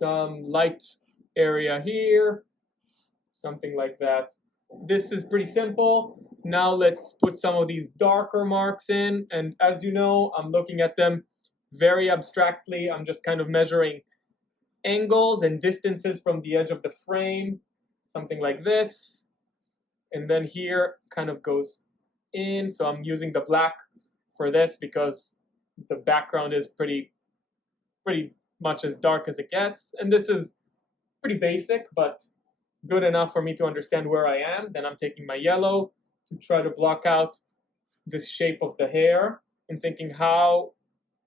some light area here, something like that. This is pretty simple. Now let's put some of these darker marks in, and as you know, I'm looking at them very abstractly. I'm just kind of measuring angles and distances from the edge of the frame, something like this. And then here kind of goes in, so I'm using the black for this because the background is pretty much as dark as it gets. And this is pretty basic, but good enough for me to understand where I am. Then I'm taking my yellow to try to block out this shape of the hair and thinking how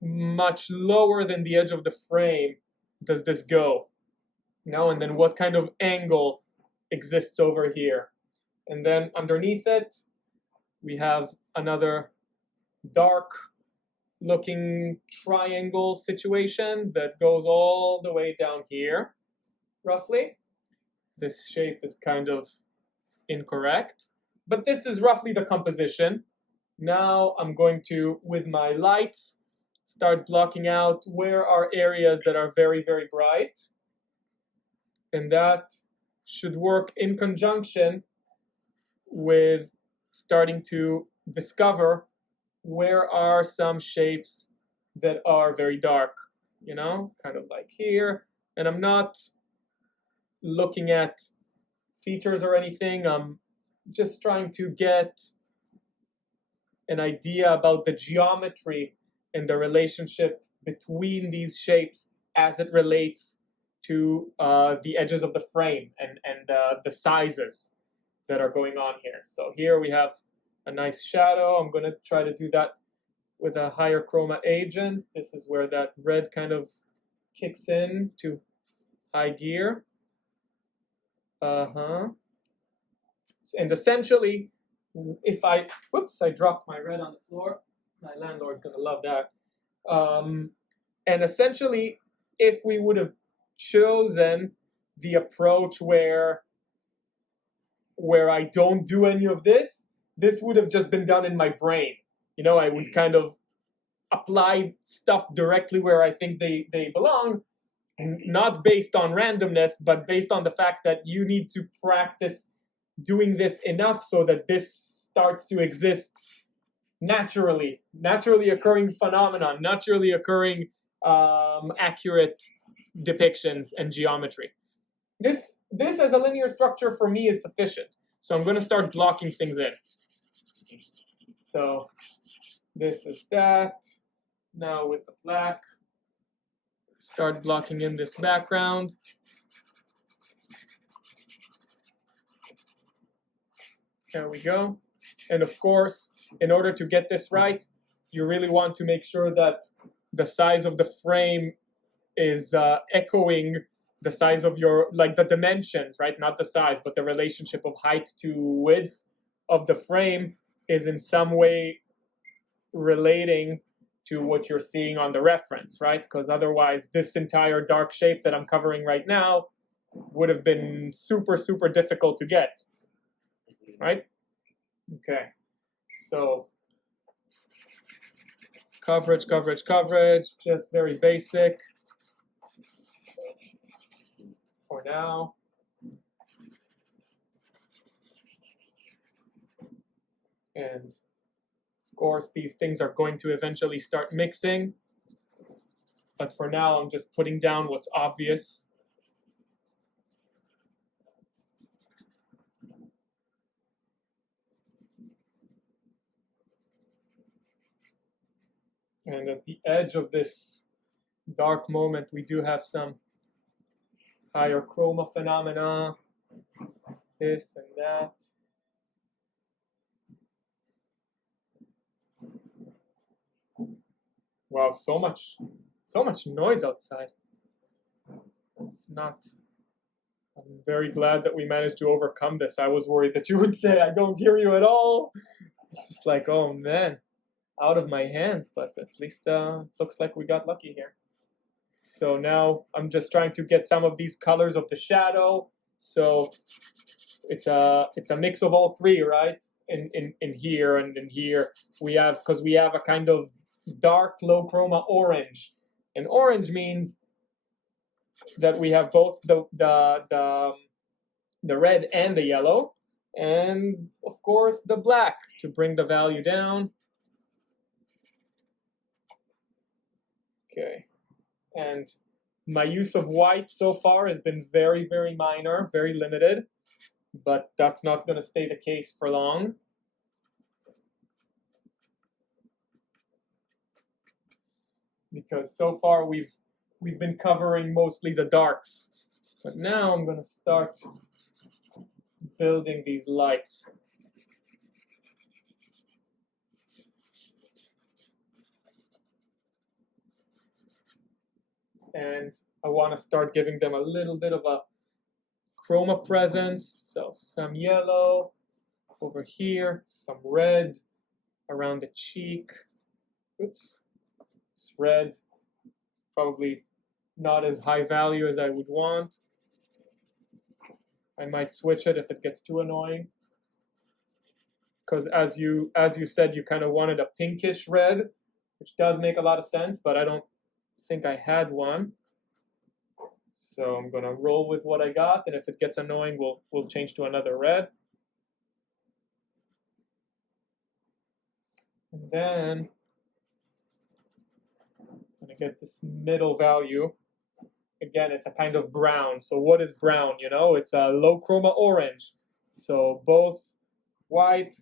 much lower than the edge of the frame does this go, and then what kind of angle exists over here. And then underneath it, we have another dark looking triangle situation that goes all the way down here, roughly. This shape is kind of incorrect, but this is roughly the composition. Now I'm going to, with my lights, start blocking out where are areas that are very, very bright. And that should work in conjunction with starting to discover where are some shapes that are very dark, kind of like here. And I'm not looking at features or anything. I'm just trying to get an idea about the geometry and the relationship between these shapes as it relates to the edges of the frame and the sizes that are going on here. So here we have a nice shadow. I'm going to try to do that with a higher chroma agent. This is where that red kind of kicks in to high gear. And essentially, if I dropped my red on the floor. My landlord's going to love that. And essentially, if we would have chosen the approach where I don't do any of this, this would have just been done in my brain. I would kind of apply stuff directly where I think they belong, not based on randomness, but based on the fact that you need to practice doing this enough so that this starts to exist naturally occurring phenomenon, naturally occurring accurate depictions and geometry. This as a linear structure for me is sufficient. So I'm going to start blocking things in. So this is that. Now with the black, start blocking in this background. There we go. And of course, in order to get this right, you really want to make sure that the size of the frame is echoing the size of the dimensions, right? Not the size, but the relationship of height to width of the frame is in some way relating to what you're seeing on the reference, right? Because otherwise, this entire dark shape that I'm covering right now would have been super, super difficult to get, right? Okay. So coverage, just very basic for now. And of course, these things are going to eventually start mixing. But for now, I'm just putting down what's obvious. And at the edge of this dark moment, we do have some higher chroma phenomena, this and that. Wow, so much noise outside. It's not. I'm very glad that we managed to overcome this. I was worried that you would say, I don't hear you at all. It's just like, oh man, out of my hands, but at least looks like we got lucky here. So now I'm just trying to get some of these colors of the shadow. So it's a mix of all three, right? In here and in here we have, because we have a kind of dark low chroma orange, and orange means that we have both the red and the yellow, and of course the black to bring the value down. Okay, and my use of white so far has been very, very minor, very limited, but that's not going to stay the case for long. Because so far we've been covering mostly the darks, but now I'm going to start building these lights. And I want to start giving them a little bit of a chroma presence. So some yellow over here, some red around the cheek. Oops, it's red. Probably not as high value as I would want. I might switch it if it gets too annoying. Because as you said, you kind of wanted a pinkish red, which does make a lot of sense, but I don't think I had one. So I'm gonna roll with what I got, and if it gets annoying, we'll change to another red. And then I'm gonna get this middle value. Again, it's a kind of brown. So what is brown? You know, it's a low chroma orange. So both white,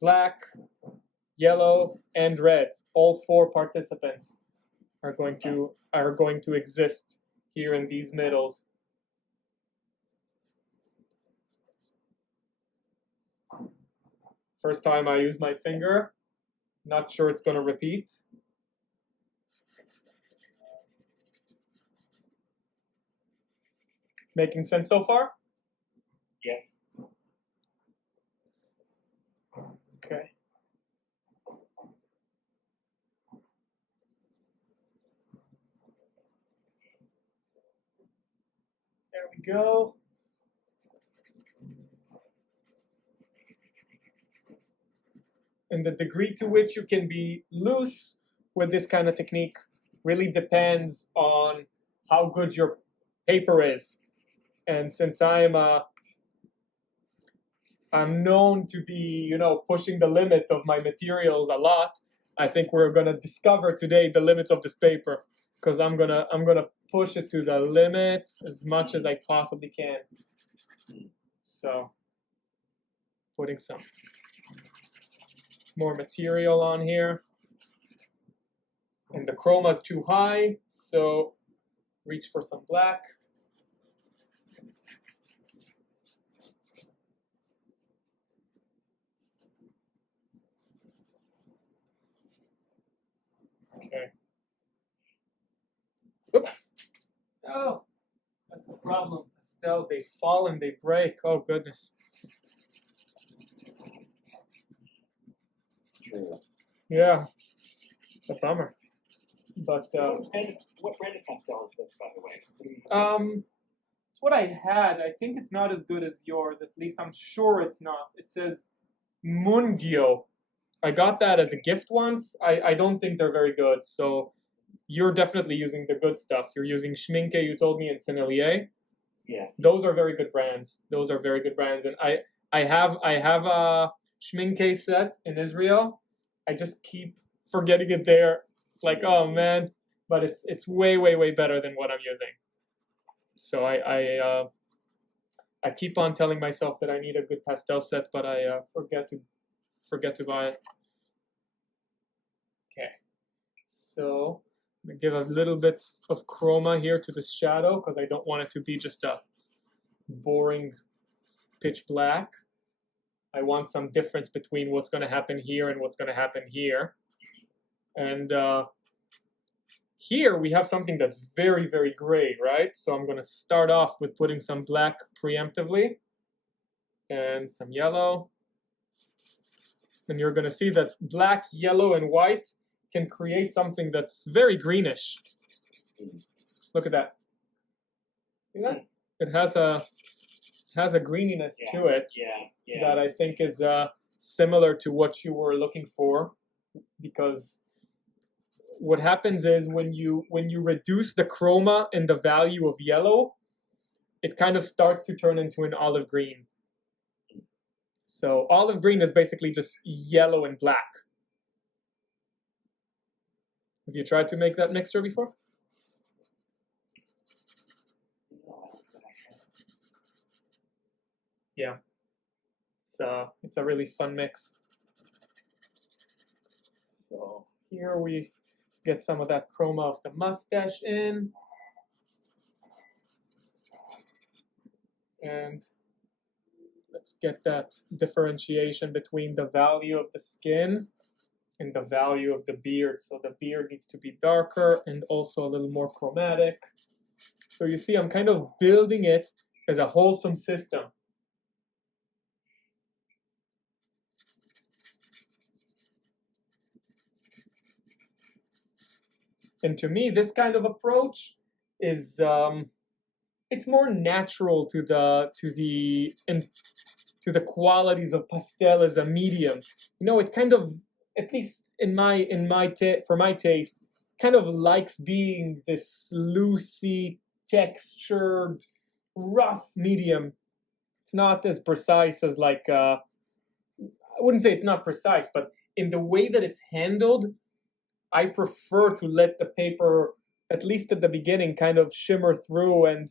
black, yellow, and red. All four participants are going to exist here in these middles. First time I use my finger, not sure it's going to repeat. Making sense so far? Yes. Okay. There we go. And the degree to which you can be loose with this kind of technique really depends on how good your paper is. And since I'm known to be, you know, pushing the limit of my materials a lot, I think we're gonna discover today the limits of this paper, because I'm gonna push it to the limit as much as I possibly can. So putting some more material on here, and the chroma is too high, so reach for some black. Okay. Oops. Oh, that's the problem. Pastels, they fall and they break. Oh goodness. It's true. Yeah, it's a bummer. But So what brand of pastel is this, by the way? it's what I had. I think it's not as good as yours. At least I'm sure it's not. It says Mungio. I got that as a gift once. I don't think they're very good. So you're definitely using the good stuff. You're using Schminke, you told me, and Sennelier. Yes. Those are very good brands. Those are very good brands. And I have a Schminke set in Israel. I just keep forgetting it there. It's like, oh man, but it's way better than what I'm using. So I keep on telling myself that I need a good pastel set, but I forget to buy it. Okay, so I'm gonna give a little bit of chroma here to this shadow because I don't want it to be just a boring pitch black. I want some difference between what's going to happen here and what's going to happen here. And here we have something that's very gray, right? So I'm going to start off with putting some black preemptively and some yellow. And you're going to see that black, yellow, and white can create something that's very greenish. Look at that. See that? It has a greeniness to it that I think is similar to what you were looking for, because what happens is when you reduce the chroma and the value of yellow, it kind of starts to turn into an olive green. So olive green is basically just yellow and black. Have you tried to make that mixture before? Yeah. It's a really fun mix. So here we get some of that chroma of the mustache in. And let's get that differentiation between the value of the skin and the value of the beard. So the beard needs to be darker and also a little more chromatic. So you see, I'm kind of building it as a wholesome system. And to me, this kind of approach is it's more natural to the qualities of pastel as a medium. You know, it kind of, at least for my taste, kind of likes being this loosey, textured, rough medium. It's not as precise as like I wouldn't say it's not precise, but in the way that it's handled, I prefer to let the paper, at least at the beginning, kind of shimmer through and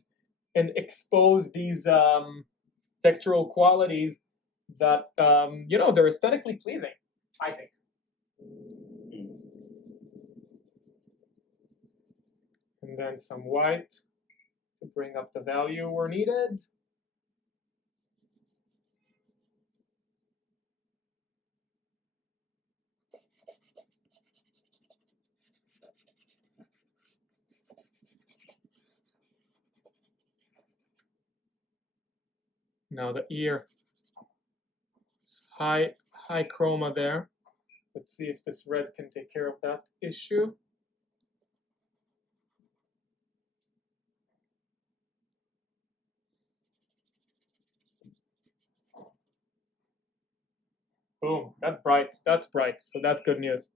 expose these textural qualities that you know, they're aesthetically pleasing, I think. And then some white to bring up the value where needed. Now the ear, high chroma there. Let's see if this red can take care of that issue. Boom, that's bright, so that's good news.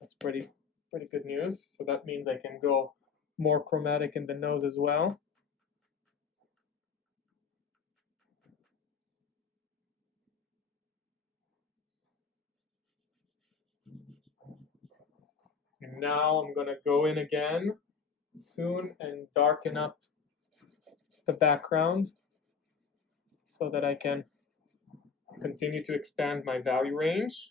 That's pretty good news. So that means I can go more chromatic in the nose as well. And now I'm gonna go in again soon and darken up the background so that I can continue to expand my value range.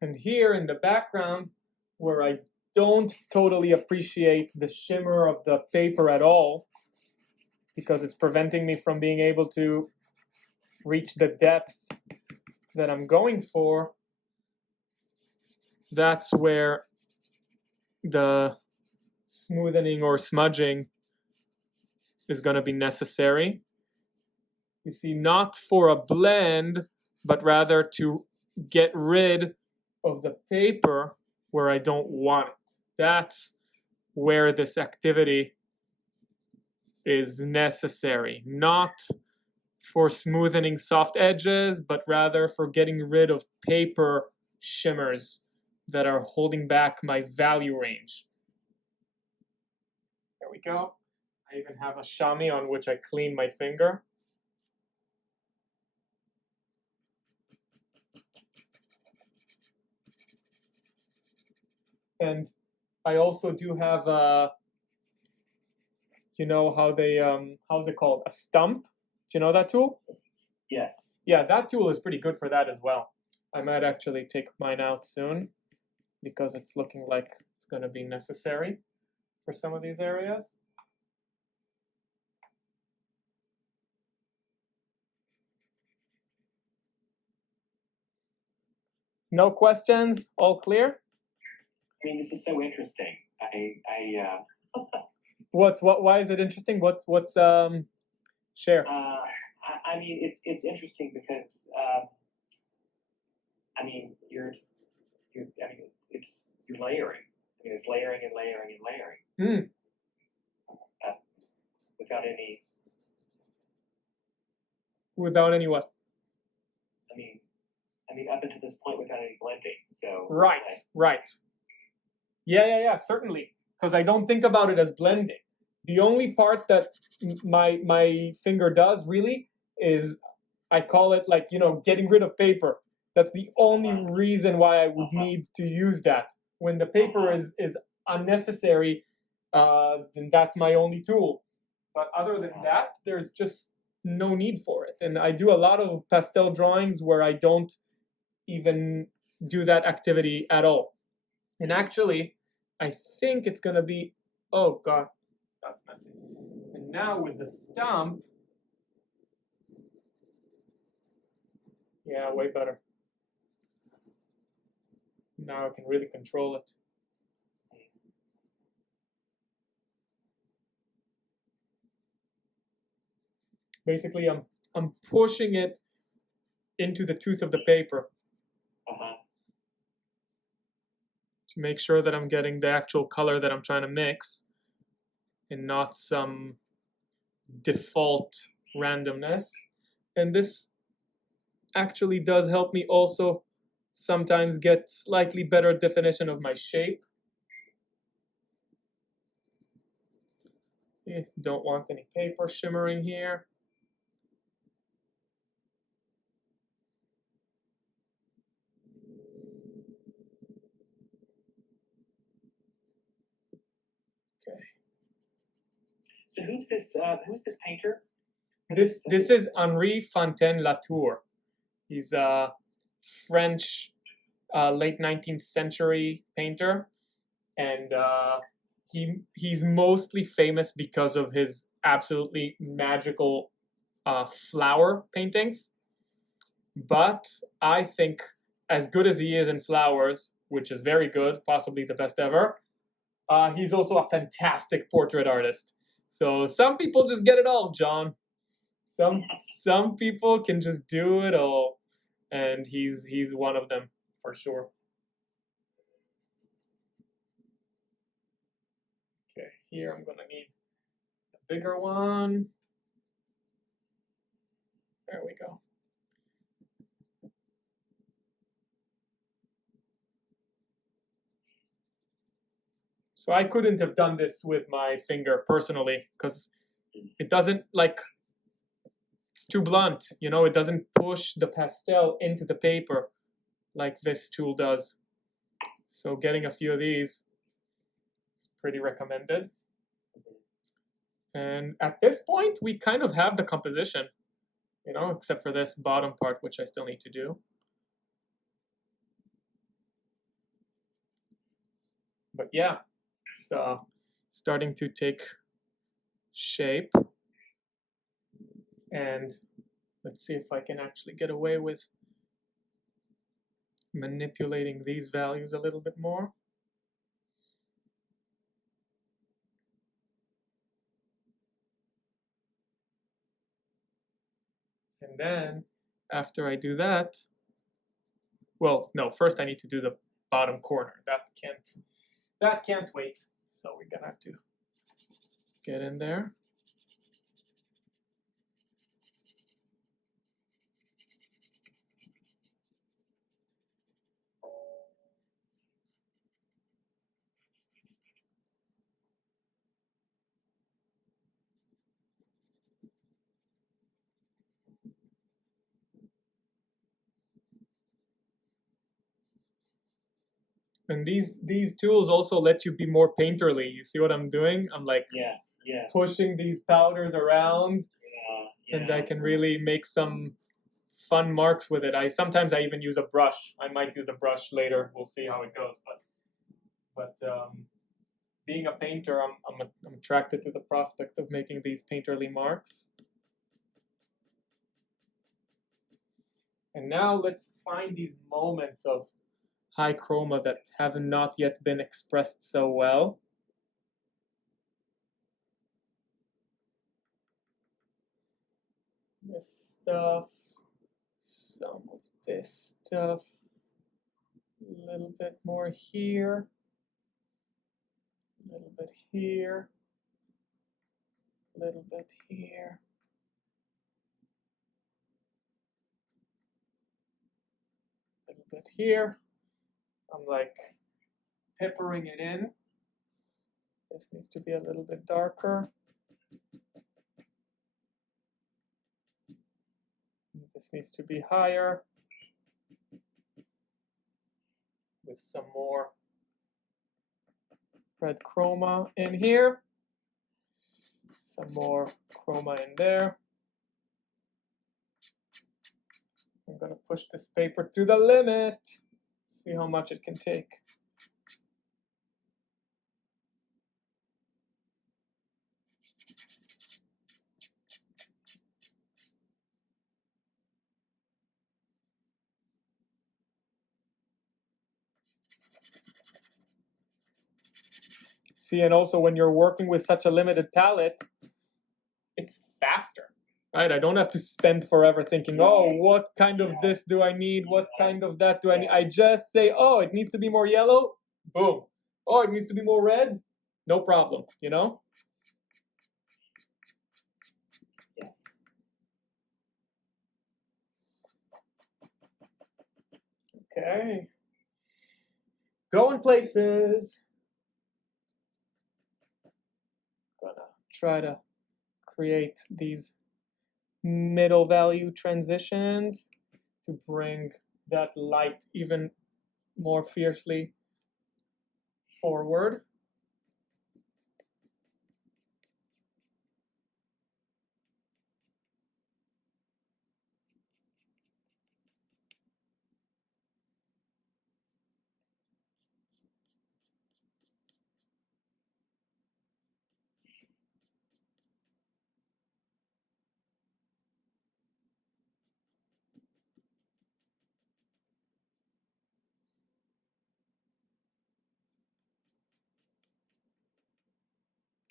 And here in the background, where I don't totally appreciate the shimmer of the paper at all, because it's preventing me from being able to reach the depth that I'm going for, that's where the smoothing or smudging is going to be necessary. You see, not for a blend, but rather to get rid of the paper where I don't want it. That's where this activity is necessary, not for smoothing soft edges, but rather for getting rid of paper shimmers that are holding back my value range. There we go. I even have a chamois on which I clean my finger. And I also do have you know how they, how's it called? A stump? Do you know that tool? Yes. Yeah, that tool is pretty good for that as well. I might actually take mine out soon because it's looking like it's going to be necessary for some of these areas. No questions? All clear? I mean, this is so interesting. Why is it interesting? What's share? I mean, it's interesting because I mean, you're layering. I mean, it's layering and layering and layering. Without any. Without any what? I mean, up until this point, without any blending. So. Right. Right. Yeah. Certainly, because I don't think about it as blending. The only part that my finger does really is I call it like, getting rid of paper. That's the only reason why I would need to use that. When the paper is unnecessary, then that's my only tool. But other than that, there's just no need for it. And I do a lot of pastel drawings where I don't even do that activity at all. And actually, I think it's going to be, oh God, that's messy. And now with the stump, yeah, way better. Now I can really control it. Basically, I'm pushing it into the tooth of the paper to make sure that I'm getting the actual color that I'm trying to mix and not some default randomness. And this actually does help me also sometimes get slightly better definition of my shape. Don't want any paper shimmering here. Okay. So who's this painter? This is Henri Fontaine-Latour. He's a French late 19th century painter, and he's mostly famous because of his absolutely magical flower paintings. But I think, as good as he is in flowers, which is very good, possibly the best ever, he's also a fantastic portrait artist. So some people just get it all, John. Some people can just do it all, and he's one of them for sure. Okay, here I'm gonna need a bigger one. There we go. So I couldn't have done this with my finger personally because it doesn't it's too blunt, it doesn't push the pastel into the paper like this tool does. So getting a few of these is pretty recommended. And at this point, we kind of have the composition, except for this bottom part, which I still need to do. But yeah, it's starting to take shape. And let's see if I can actually get away with manipulating these values a little bit more. And then after I do that, well, no, first I need to do the bottom corner. That can't wait. So we're gonna have to get in there. And these tools also let you be more painterly. You see what I'm doing? I'm like yes. pushing these powders around, and I can really make some fun marks with it. Sometimes I even use a brush. I might use a brush later. We'll see how it goes. But being a painter, I'm attracted to the prospect of making these painterly marks. And now let's find these moments of high chroma that have not yet been expressed so well. This stuff, some of this stuff, a little bit more here, a little bit here, a little bit here. A little bit here. I'm like peppering it in. This needs to be a little bit darker. This needs to be higher with some more red chroma in here. Some more chroma in there. I'm going to push this paper to the limit. See how much it can take. See, and also when you're working with such a limited palette, it's faster, right? I don't have to spend forever thinking, oh, what kind of this do I need? What kind of that do I need? I just say, oh, it needs to be more yellow. Boom. Oh, it needs to be more red. No problem, you know? Yes. Okay. Going places. Gonna try to create these middle value transitions to bring that light even more fiercely forward.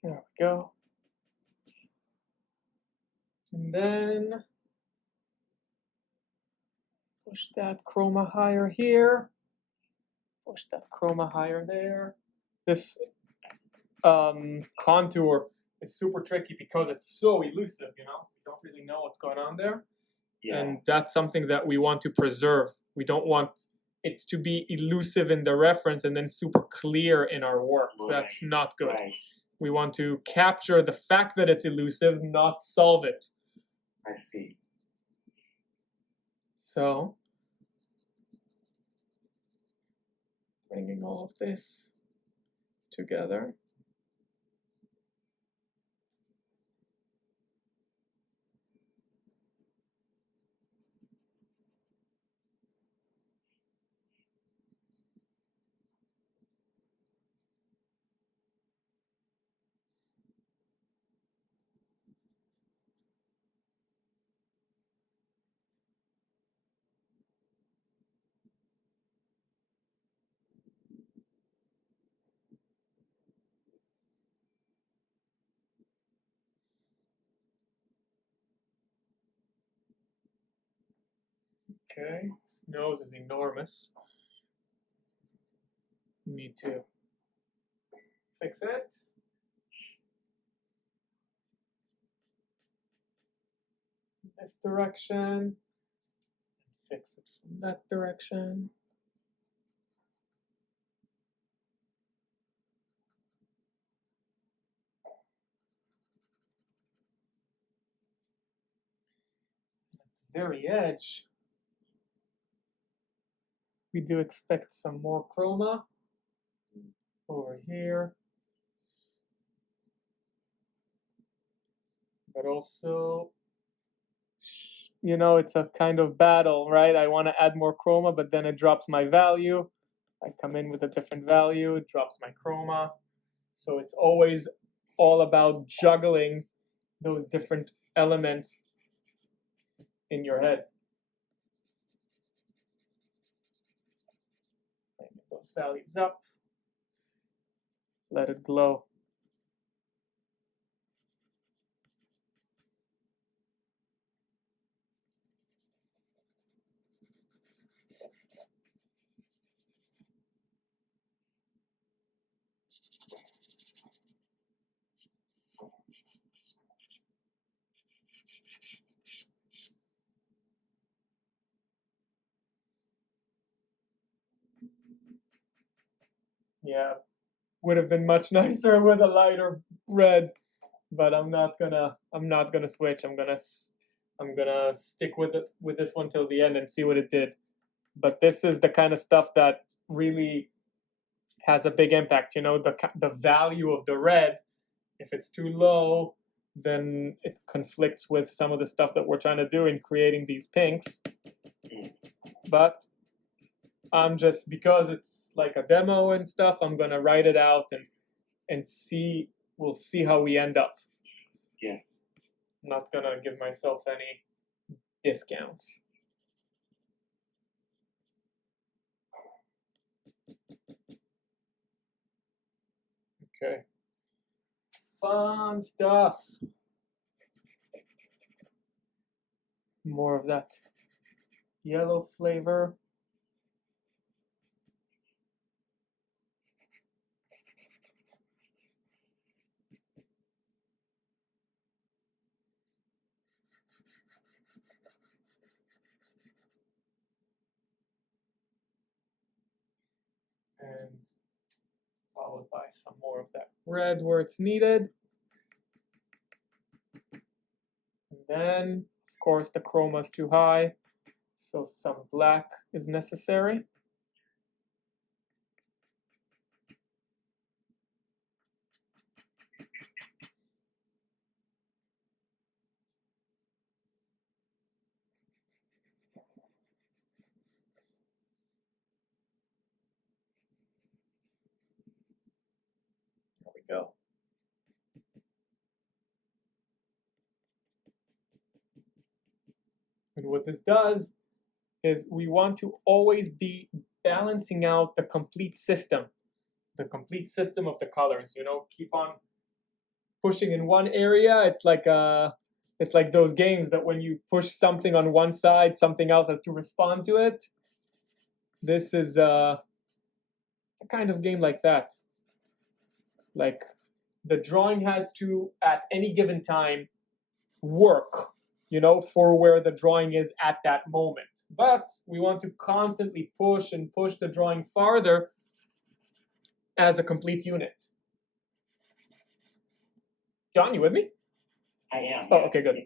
There we go. And then push that chroma higher here. Push that chroma higher there. This contour is super tricky because it's so elusive, you know? We don't really know what's going on there. Yeah. And that's something that we want to preserve. We don't want it to be elusive in the reference and then super clear in our work. Right. That's not good. Right. We want to capture the fact that it's elusive, not solve it. I see. So, bringing all of this together. Okay, his nose is enormous. Need to fix it. This direction. Fix it from that direction. At the very edge, we do expect some more chroma over here. But also, you know, it's a kind of battle, right? I want to add more chroma, but then it drops my value. I come in with a different value, it drops my chroma. So it's always all about juggling those different elements in your head. those values up. Let it glow. Yeah, would have been much nicer with a lighter red, but I'm not gonna switch. I'm gonna stick with this one till the end and see what it did. But this is the kind of stuff that really has a big impact. You know, the value of the red, if it's too low, then it conflicts with some of the stuff that we're trying to do in creating these pinks. But I'm just, because it's like a demo and stuff, I'm gonna write it out and see. We'll see how we end up. Yes. I'm not gonna give myself any discounts. Okay. Fun stuff. More of that yellow flavor. And followed by some more of that red where it's needed. And then, of course, the chroma is too high, so some black is necessary. There we go. And what this does is we want to always be balancing out the complete system of the colors. You know, keep on pushing in one area. It's like those games that when you push something on one side, something else has to respond to it. This is a kind of game like that. Like, the drawing has to, at any given time, work, you know, for where the drawing is at that moment. But we want to constantly push and push the drawing farther as a complete unit. John, you with me? I am. Oh, yes. okay, good.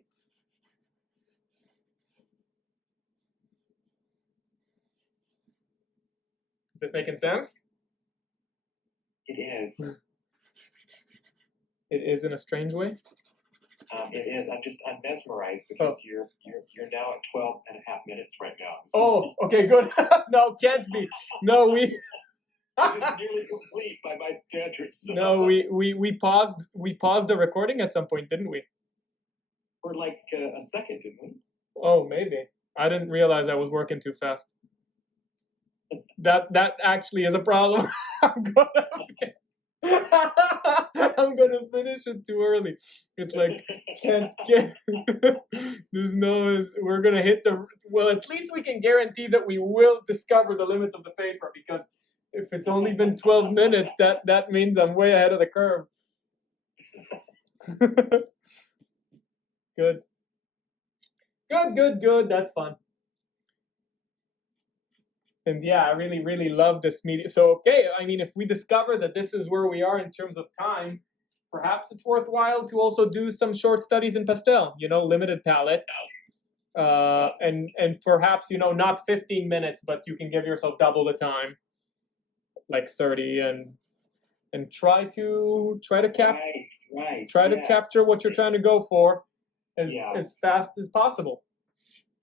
Is this making sense? It is. It is in a strange way. It is. I'm mesmerized because you're now at 12 and a half minutes right now. Okay, good. No, can't be. No, we. It's nearly complete by my standards. So. No, we paused the recording at some point, didn't we? For like a second, didn't we? Oh, maybe. I didn't realize I was working too fast. That actually is a problem. I'm gonna finish it too early. It's like can't get. We're gonna hit the. Well, at least we can guarantee that we will discover the limits of the paper, because if it's only been 12 minutes, that means I'm way ahead of the curve. Good. That's fun. And yeah, I really love this media. So, okay, I mean, if we discover that this is where we are in terms of time, perhaps it's worthwhile to also do some short studies in Pastel, you know, limited palette. And perhaps, you know, not 15 minutes, but you can give yourself double the time, like 30, and try to capture what you're trying to go for as fast as possible.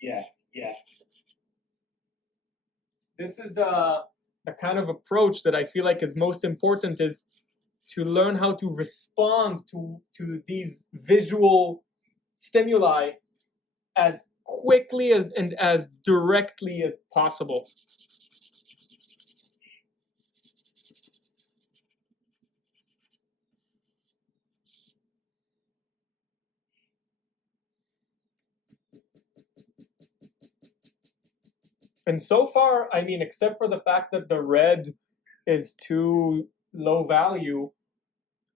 Yes. This is the kind of approach that I feel like is most important, is to learn how to respond to these visual stimuli as quickly and as directly as possible. And so far, I mean, except for the fact that the red is too low value,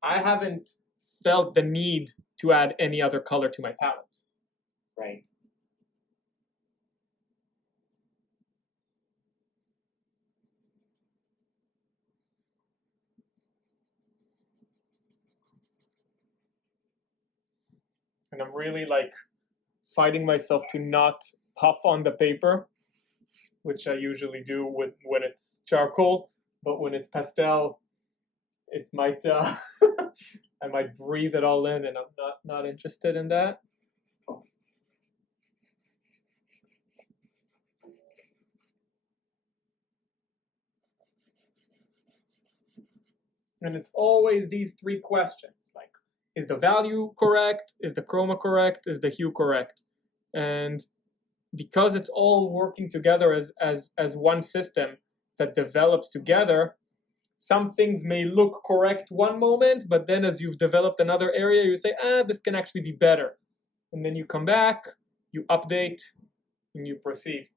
I haven't felt the need to add any other color to my palette. Right. And I'm really like fighting myself to not puff on the paper, which I usually do when it's charcoal, but when it's pastel, it might I might breathe it all in, and I'm not interested in that. And it's always these three questions, like, is the value correct? Is the chroma correct? Is the hue correct? And because it's all working together as one system that develops together, some things may look correct one moment, but then as you've developed another area, you say, this can actually be better. And then you come back, you update, and you proceed.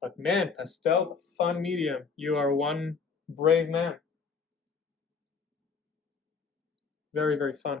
But man, pastel's a fun medium. You are one brave man. Very, very fun.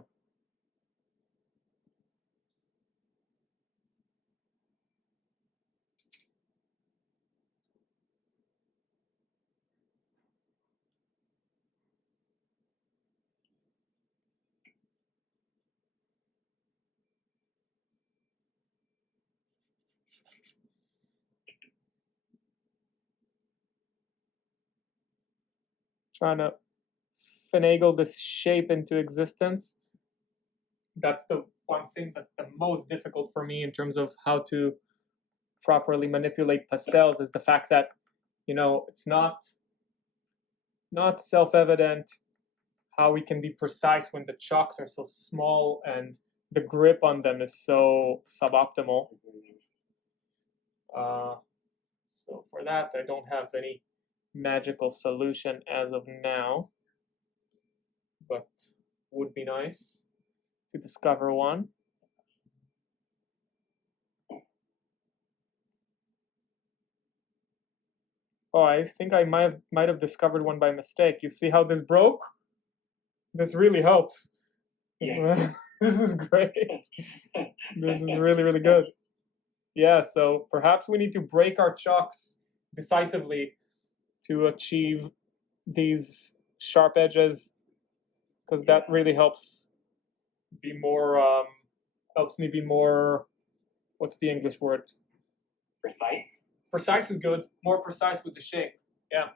Trying to finagle this shape into existence. That's the one thing that's the most difficult for me in terms of how to properly manipulate pastels, is the fact that, it's not self-evident how we can be precise when the chalks are so small and the grip on them is so suboptimal. So for that, I don't have any magical solution as of now, but would be nice to discover one. Oh, I think I might have discovered one by mistake. You see how this broke? This really helps. Yes. This is great. This is really, really good. Yeah, so perhaps we need to break our chalks decisively to achieve these sharp edges, because that really helps me be more, what's the English word? Precise. Precise is good. More precise with the shape. Yeah.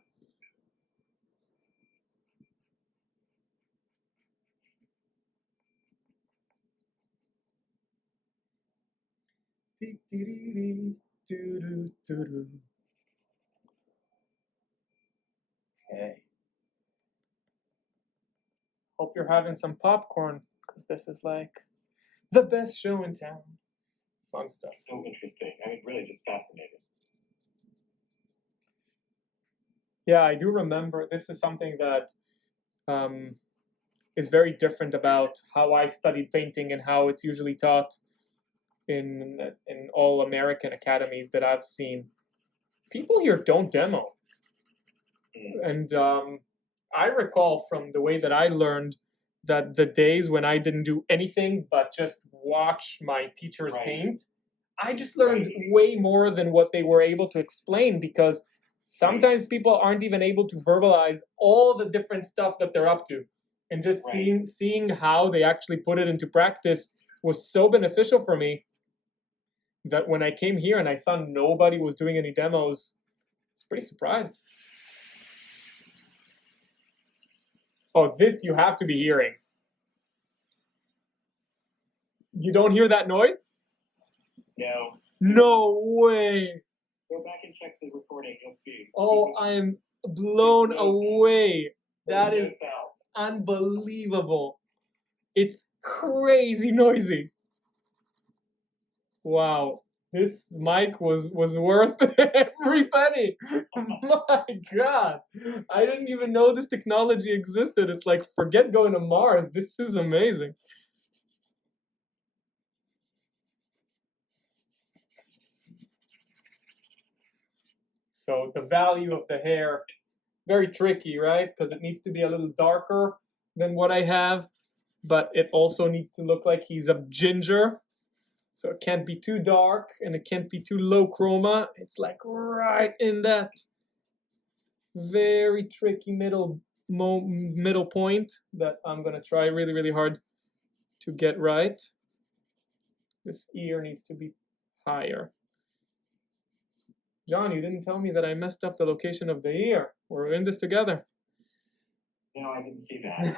Okay. Hope you're having some popcorn, because this is like the best show in town. Fun stuff. So interesting. I mean, really just fascinating. Yeah, I do remember. This is something that is very different about how I studied painting and how it's usually taught in all American academies that I've seen. People here don't demo. And I recall from the way that I learned that the days when I didn't do anything but just watch my teachers paint, I just learned way more than what they were able to explain, because sometimes people aren't even able to verbalize all the different stuff that they're up to. And just seeing how they actually put it into practice was so beneficial for me that when I came here and I saw nobody was doing any demos, I was pretty surprised. Oh, this you have to be hearing. You don't hear that noise? No. No way. Go back and check the recording. You'll see. Oh, I am blown away. That is no unbelievable. It's crazy noisy. Wow. This mic was worth every penny. My God. I didn't even know this technology existed. It's like, forget going to Mars. This is amazing. So the value of the hair, very tricky, right? Because it needs to be a little darker than what I have, but it also needs to look like he's a ginger. So it can't be too dark and it can't be too low chroma. It's like right in that very tricky middle point that I'm gonna try really, really hard to get right. This ear needs to be higher. John, you didn't tell me that I messed up the location of the ear. We're in this together. No, I didn't see that.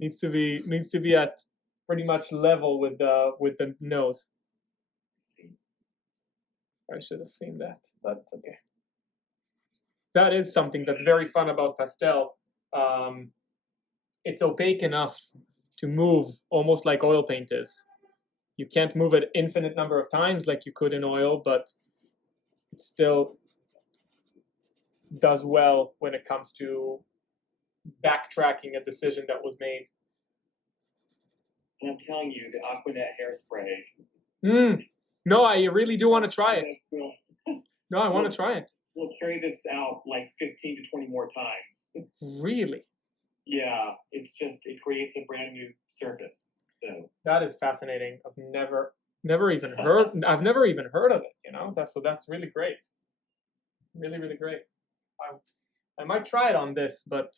needs to be at pretty much level with the nose. I should have seen that, but it's okay. That is something that's very fun about Pastel. It's opaque enough to move almost like oil paint is. You can't move it infinite number of times like you could in oil, but it still does well when it comes to backtracking a decision that was made. And I'm telling you, the Aquanet hairspray. No, I really do want to try it. No, I want to try it. We'll carry this out like 15 to 20 more times. Really? Yeah, it creates a brand new surface. So. That is fascinating. I've never even heard of it, you know? That's really great. Really, really great. I might try it on this, but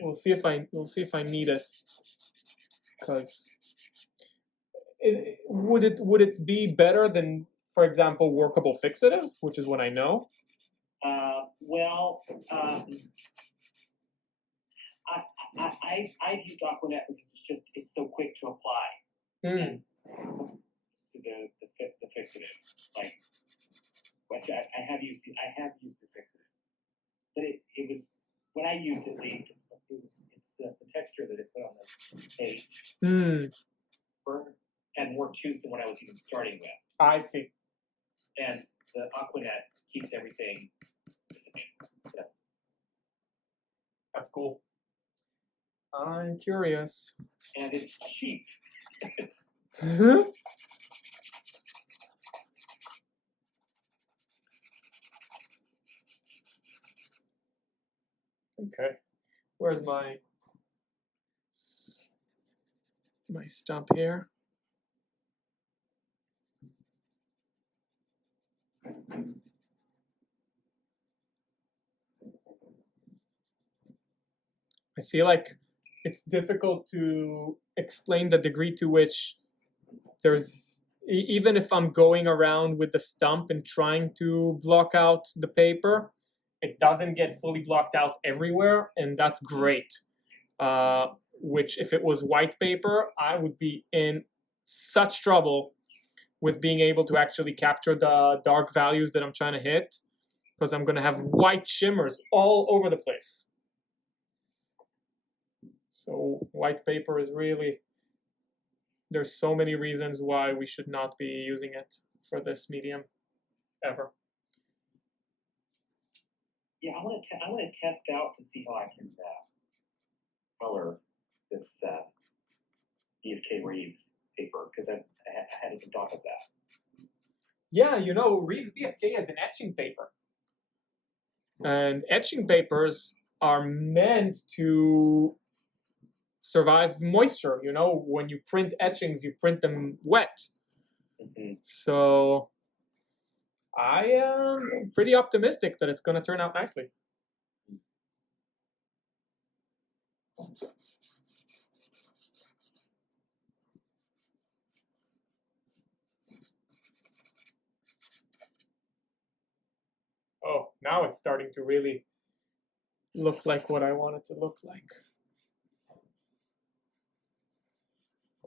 we'll see if I need it. Because would it be better than, for example, workable fixative, which is what I know? I've used Aquanet because it's so quick to apply. And to the fixative, like, which I have used the fixative, but it was when I used it least. It's the texture that it put on the page. And more tooth than what I was even starting with. I see. And the Aquanet keeps everything the same. Yeah. That's cool. I'm curious. And it's cheap. It's okay. Where's my stump here? I feel like it's difficult to explain the degree to which there's, even if I'm going around with the stump and trying to block out the paper, it doesn't get fully blocked out everywhere, and that's great. Which if it was white paper, I would be in such trouble with being able to actually capture the dark values that I'm trying to hit, because I'm going to have white shimmers all over the place. So white paper is really, there's so many reasons why we should not be using it for this medium ever. Yeah, I want to test out to see how I can color this BFK Reeves paper, because I hadn't even thought of that. Yeah, you know, Reeves BFK is an etching paper. And etching papers are meant to survive moisture. You know, when you print etchings, you print them wet. So I am pretty optimistic that it's going to turn out nicely. Oh, now it's starting to really look like what I want it to look like.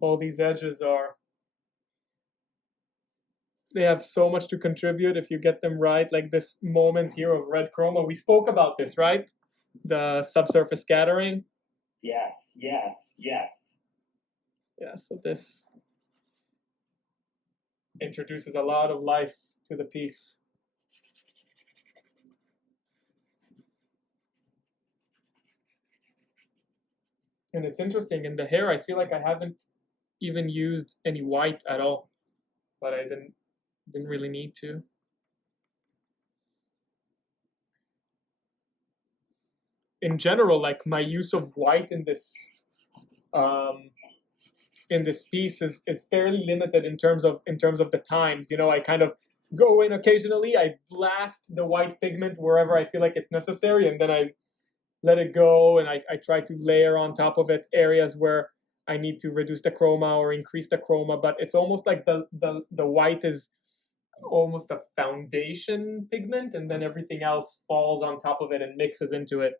All these edges they have so much to contribute if you get them right, like this moment here of red chroma. We spoke about this, right? The subsurface scattering. Yes. Yeah, so this introduces a lot of life to the piece. And it's interesting, in the hair, I feel like I haven't even used any white at all, but I didn't really need to. in general, like my use of white in this piece is fairly limited in terms of the times. You know, I kind of go in occasionally, I blast the white pigment wherever I feel like it's necessary, and then I let it go, and I try to layer on top of it areas where I need to reduce the chroma or increase the chroma. But it's almost like the white is almost a foundation pigment, and then everything else falls on top of it and mixes into it.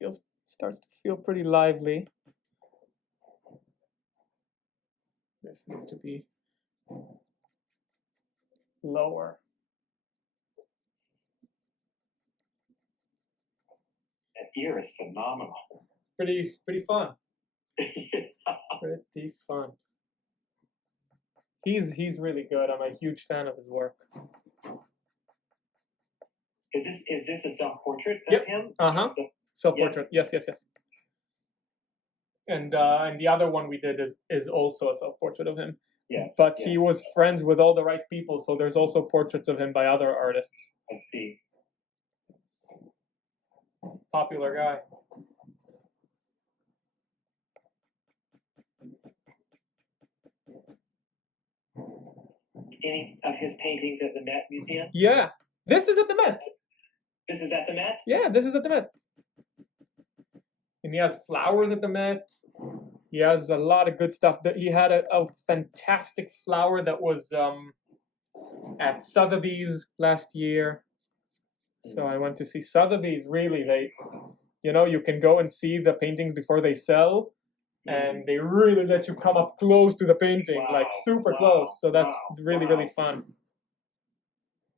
It starts to feel pretty lively. This needs to be lower. That ear is phenomenal. Pretty fun. Pretty fun. He's really good. I'm a huge fan of his work. Is this a self-portrait of him? Self-portrait. Yes. And the other one we did is also a self-portrait of him. Yes. But he was friends with all the right people, so there's also portraits of him by other artists. I see. Popular guy. Any of his paintings at the Met Museum? Yeah. This is at the Met. This is at the Met? Yeah, this is at the Met. And he has flowers at the Met. He has a lot of good stuff. He had a fantastic flower that was at Sotheby's last year. So I went to see Sotheby's. Really, you can go and see the paintings before they sell, and they really let you come up close to the painting, like super close. So that's really fun.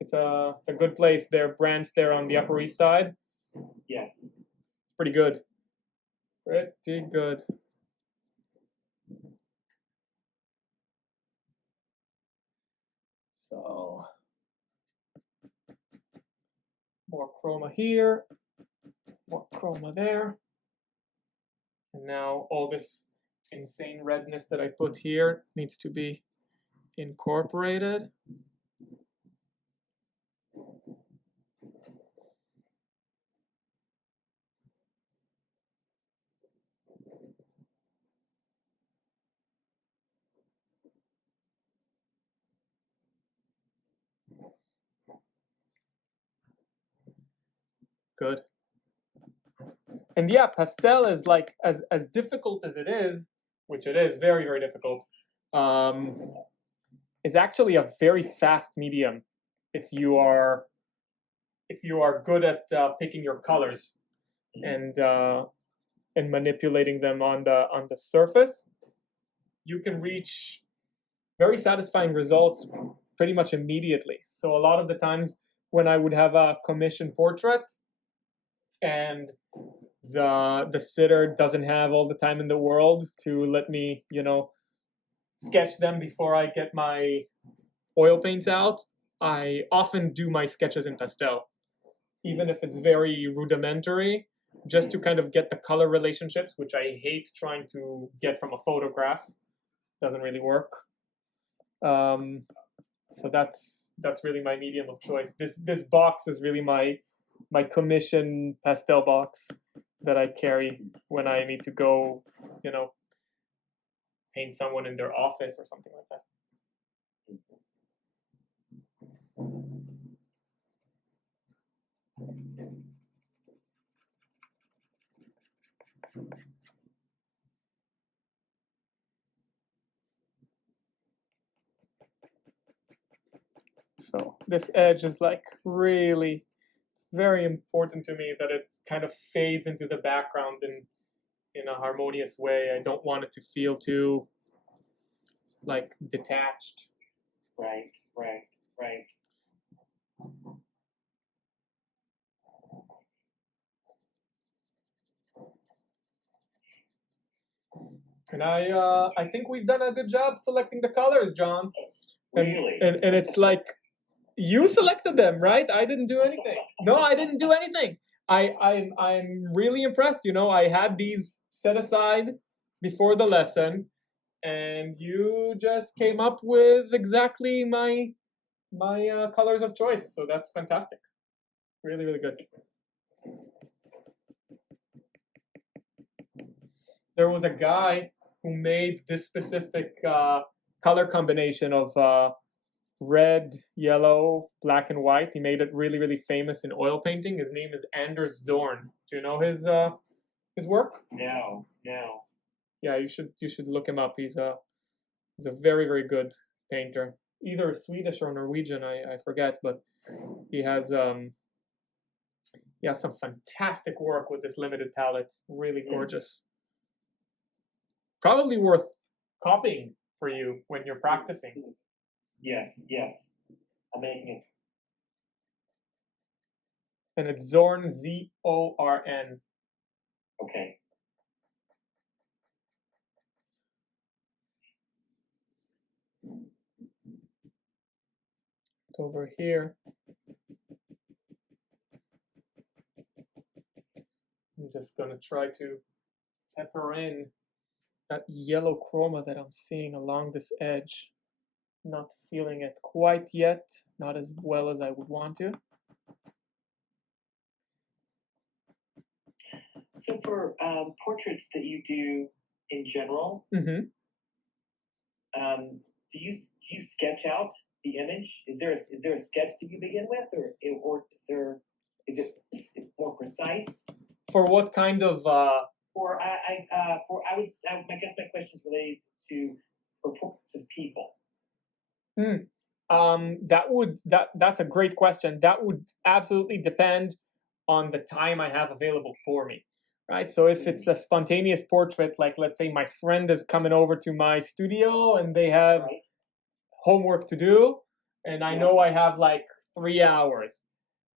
It's a good place. Their branch there on the Upper East Side. Yes. It's pretty good. Pretty good. So more chroma here, more chroma there. And now all this insane redness that I put here needs to be incorporated. Good. And yeah, pastel is like as difficult as it is, which it is very, very difficult, is actually a very fast medium if you are good at picking your colors and manipulating them on the surface. You can reach very satisfying results pretty much immediately. So a lot of the times when I would have a commissioned portrait and the sitter doesn't have all the time in the world to let me, sketch them before I get my oil paints out, I often do my sketches in pastel, even if it's very rudimentary, just to kind of get the color relationships, which I hate trying to get from a photograph. Doesn't really work. So that's really my medium of choice. This box is really my commission pastel box that I carry when I need to go, paint someone in their office or something like that. So this edge is like really, it's very important to me that it kind of fades into the background in a harmonious way. I don't want it to feel too like detached. Right. And I think we've done a good job selecting the colors, John. Really? And it's like you selected them, right? I didn't do anything. No, I didn't do anything. I'm really impressed. I had these set aside before the lesson, and you just came up with exactly my colors of choice. So that's fantastic. Really, really good. There was a guy who made this specific color combination of red, yellow, black, and white. He made it really, really famous in oil painting. His name is Anders Zorn. Do you know his work? No. Yeah, you should look him up. He's a very, very good painter. Either Swedish or Norwegian, I forget, but he has some fantastic work with this limited palette. Really gorgeous. Probably worth copying for you when you're practicing. Yes. I'm making it. And it's Zorn, Z-O-R-N. Okay. Over here. I'm just gonna try to pepper in that yellow chroma that I'm seeing along this edge. Not feeling it quite yet, not as well as I would want to. So for portraits that you do in general, Mm-hmm. do you sketch out the image? Is there a sketch that you begin with, or is it more precise? For what kind of? I guess my question is related to portraits of people. That's a great question. That would absolutely depend on the time I have available for me, right? So if it's a spontaneous portrait, like let's say my friend is coming over to my studio and they have homework to do, and I know I have like 3 hours,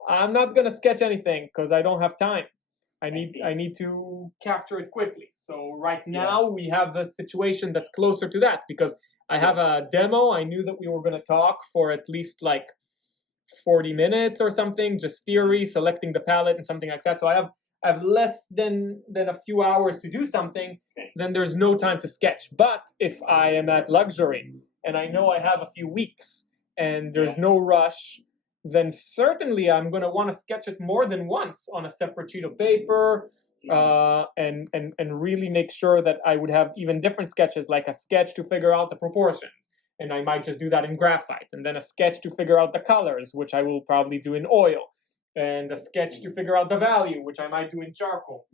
I'm not gonna sketch anything because I don't have time. I need to capture it quickly. So right now we have a situation that's closer to that because I have a demo. I knew that we were going to talk for at least like 40 minutes or something, just theory, selecting the palette and something like that. So I have less than a few hours to do something, then there's no time to sketch. But if I am at luxury and I know I have a few weeks and there's no rush, then certainly I'm going to want to sketch it more than once on a separate sheet of paper, and really make sure that I would have even different sketches, like a sketch to figure out the proportions, and I might just do that in graphite, and then a sketch to figure out the colors, which I will probably do in oil, and a sketch to figure out the value, which I might do in charcoal.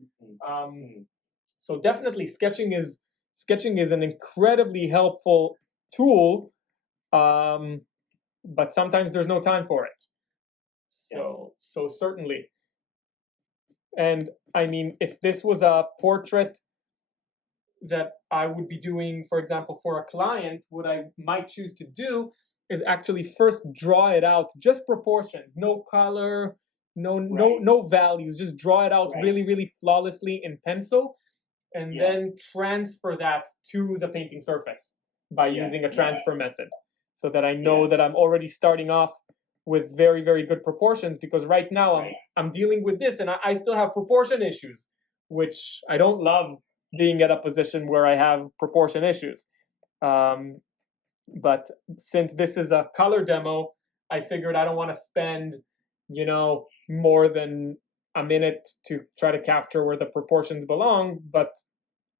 So definitely sketching is an incredibly helpful tool, but sometimes there's no time for it. So certainly. And I mean, if this was a portrait that I would be doing, for example, for a client, what I might choose to do is actually first draw it out, just proportions, no color, no values, just draw it out really, really flawlessly in pencil, and then transfer that to the painting surface by using a transfer method, so that I know that I'm already starting off with very, very good proportions, because right now I'm dealing with this and I still have proportion issues, which I don't love, being at a position where I have proportion issues. But since this is a color demo, I figured I don't want to spend, more than a minute to try to capture where the proportions belong. But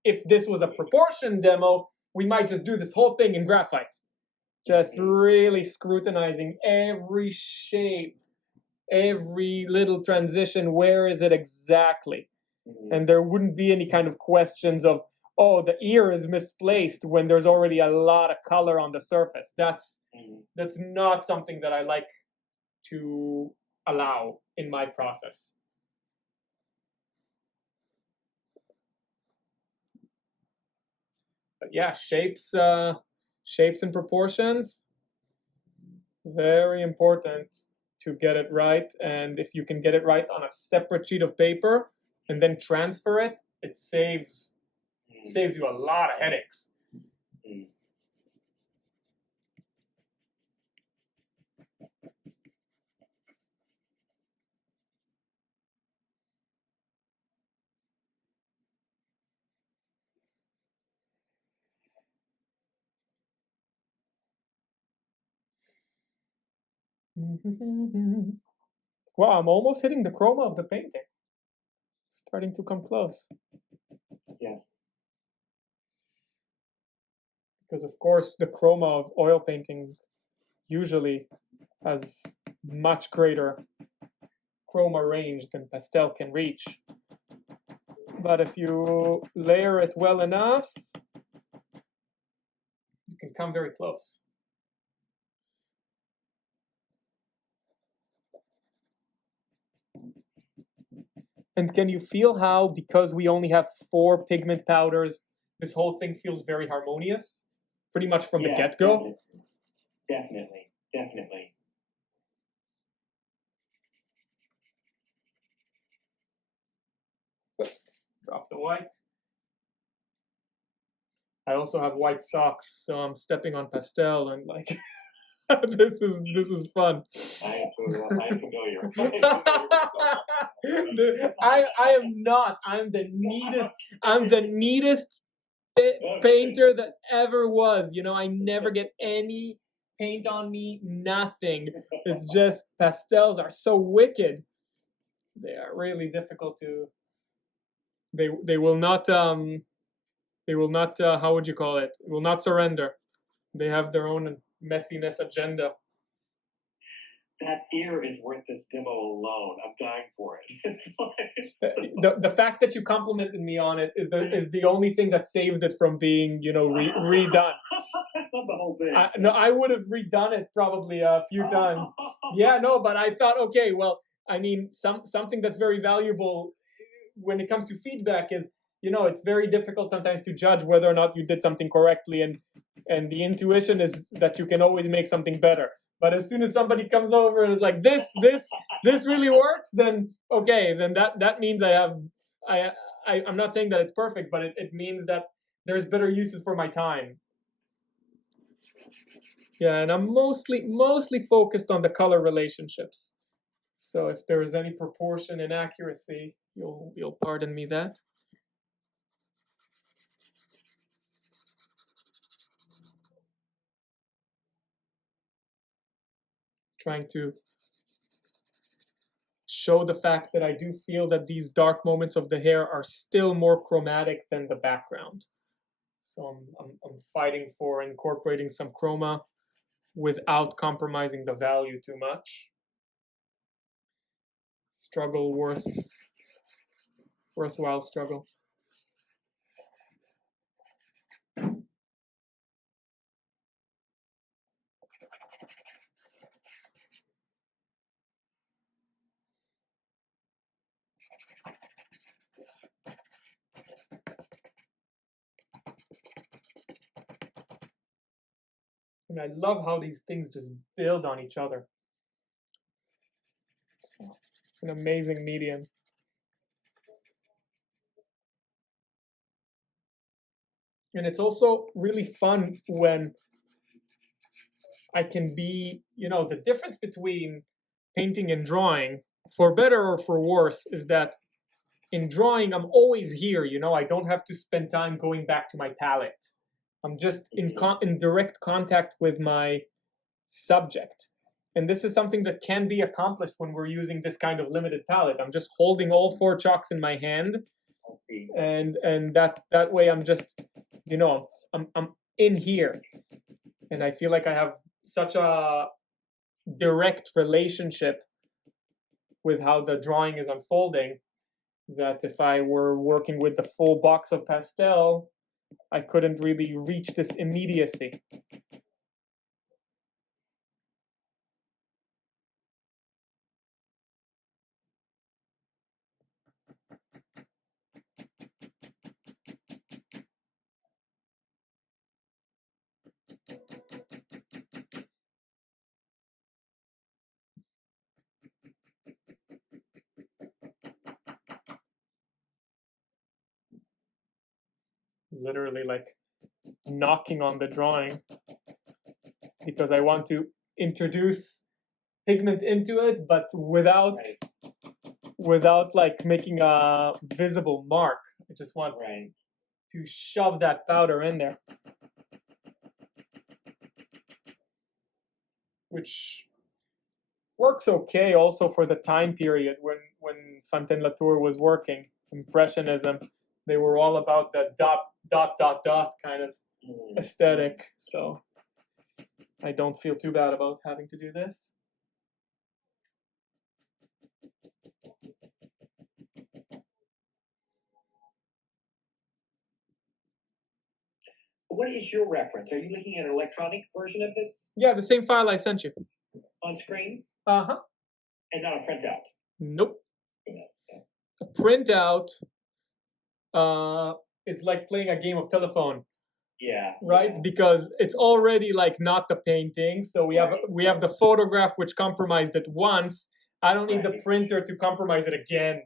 if this was a proportion demo, we might just do this whole thing in graphite. Just really scrutinizing every shape, every little transition, where is it exactly? And there wouldn't be any kind of questions of, oh, the ear is misplaced when there's already a lot of color on the surface. That's not something that I like to allow in my process. But yeah, shapes and proportions, very important to get it right. And if you can get it right on a separate sheet of paper and then transfer it, it saves you a lot of headaches. Wow, I'm almost hitting the chroma of the painting. Starting to come close. Yes. Because of course the chroma of oil painting usually has much greater chroma range than pastel can reach. But if you layer it well enough, you can come very close. And can you feel how, because we only have 4 pigment powders, this whole thing feels very harmonious? Pretty much from the get-go? Definitely. Definitely. Oops, drop the white. I also have white socks, so I'm stepping on pastel and like this is fun. I am familiar. I am not. I'm the neatest painter that ever was. You know, I never get any paint on me, nothing. It's just pastels are so wicked. They are really difficult to. They will not how would you call it? Will not surrender. They have their own messiness agenda. That ear is worth this demo alone. I'm dying for it. The fact that you complimented me on it is the only thing that saved it from being, you know, redone. That's not the whole thing. No, I would have redone it probably a few times. Yeah, no, but I thought, okay, well, I mean, something that's very valuable when it comes to feedback is, you know, it's very difficult sometimes to judge whether or not you did something correctly, and the intuition is that you can always make something better. But as soon as somebody comes over and is like, this really works, then okay, then that means I'm not saying that it's perfect, but it means that there's better uses for my time. Yeah, and I'm mostly focused on the color relationships. So if there is any proportion inaccuracy, you'll pardon me that. Trying to show the fact that I do feel that these dark moments of the hair are still more chromatic than the background. So I'm fighting for incorporating some chroma without compromising the value too much. Struggle worthwhile struggle. And I love how these things just build on each other. It's an amazing medium. And it's also really fun when I can be, you know, the difference between painting and drawing, for better or for worse, is that in drawing, I'm always here, you know, I don't have to spend time going back to my palette. I'm just in direct contact with my subject. And this is something that can be accomplished when we're using this kind of limited palette. I'm just holding all 4 chalks in my hand. And that way I'm just, you know, I'm in here. And I feel like I have such a direct relationship with how the drawing is unfolding that if I were working with the full box of pastel, I couldn't really reach this immediacy. Literally like knocking on the drawing because I want to introduce pigment into it, but without like making a visible mark. I just want to shove that powder in there, which works okay also for the time period when Fontaine Latour was working. Impressionism, they were all about the dot kind of aesthetic. So I don't feel too bad about having to do this. What is your reference? Are you looking at an electronic version of this Yeah, the same file I sent you. on screen Uh-huh. and not a printout? Nope. So. A printout is like playing a game of telephone. Yeah. Right? Yeah. Because it's already like not the painting. So we have the photograph which compromised it once. I don't need the printer to compromise it again.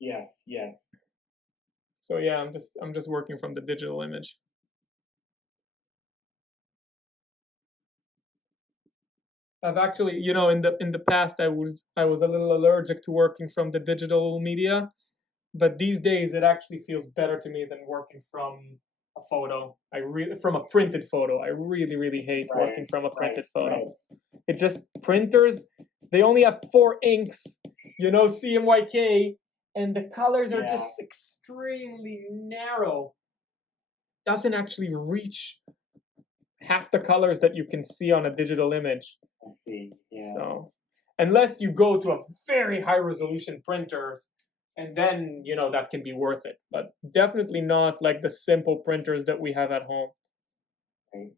Yes, yes. So yeah, I'm just working from the digital image. I've actually, you know, in the past I was a little allergic to working from the digital media, but these days it actually feels better to me than working from a photo. From a printed photo. I really hate working from a printed photo. It just printers, they only have 4 inks, you know, CMYK, and the colors are just extremely narrow. Doesn't actually reach half the colors that you can see on a digital image. I see. Yeah. So unless you go to a very high resolution printers, and then, you know, that can be worth it, but definitely not like the simple printers that we have at home. Right.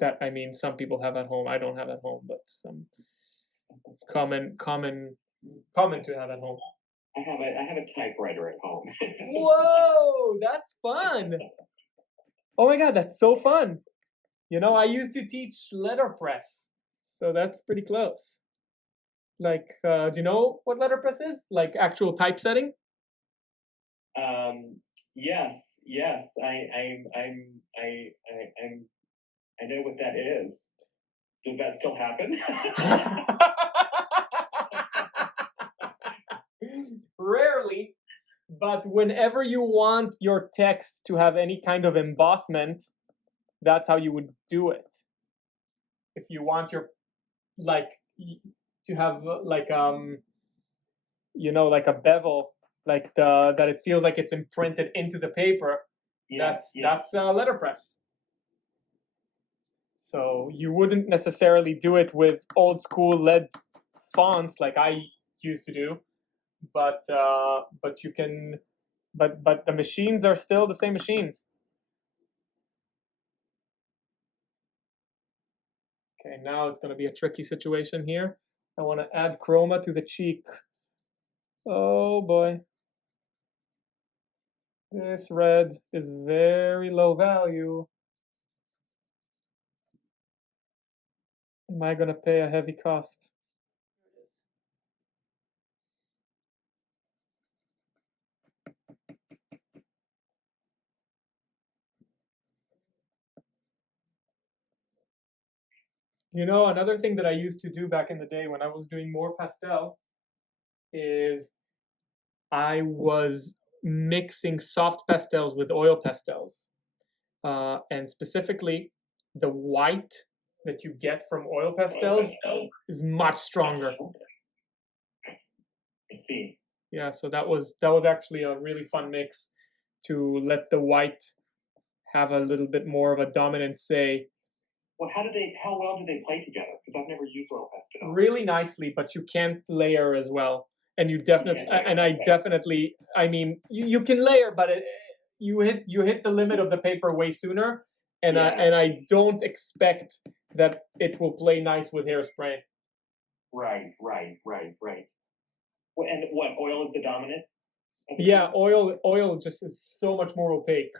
That, I mean, some people have at home. I don't have at home, but some common to have at home. I have a typewriter at home. Whoa, that's fun! Oh my god, that's so fun! You know, I used to teach letterpress, so that's pretty close. Like, do you know what letterpress is? Like actual typesetting? Yes. I know what that is. Does that still happen? Rarely, but whenever you want your text to have any kind of embossment, that's how you would do it. If you want your, like, to have like you know, like a bevel, like that it feels like it's imprinted into the paper. That's letterpress. So you wouldn't necessarily do it with old school lead fonts like I used to do, but you can, but the machines are still the same machines. Okay, now it's going to be a tricky situation here. I want to add chroma to the cheek. Oh boy. This red is very low value. Am I going to pay a heavy cost? You know, another thing that I used to do back in the day when I was doing more pastel is I was mixing soft pastels with oil pastels. And specifically, the white that you get from oil pastels is much stronger. I see. Yeah, so that was actually a really fun mix to let the white have a little bit more of a dominant say. Well, how well do they play together? Because I've never used oil pastel. Really nicely, but you can't layer as well. And you definitely, I mean, you can layer, but you hit the limit of the paper way sooner. And I don't expect that it will play nice with hairspray. Right. Well, and what, oil is the dominant? Yeah, oil just is so much more opaque.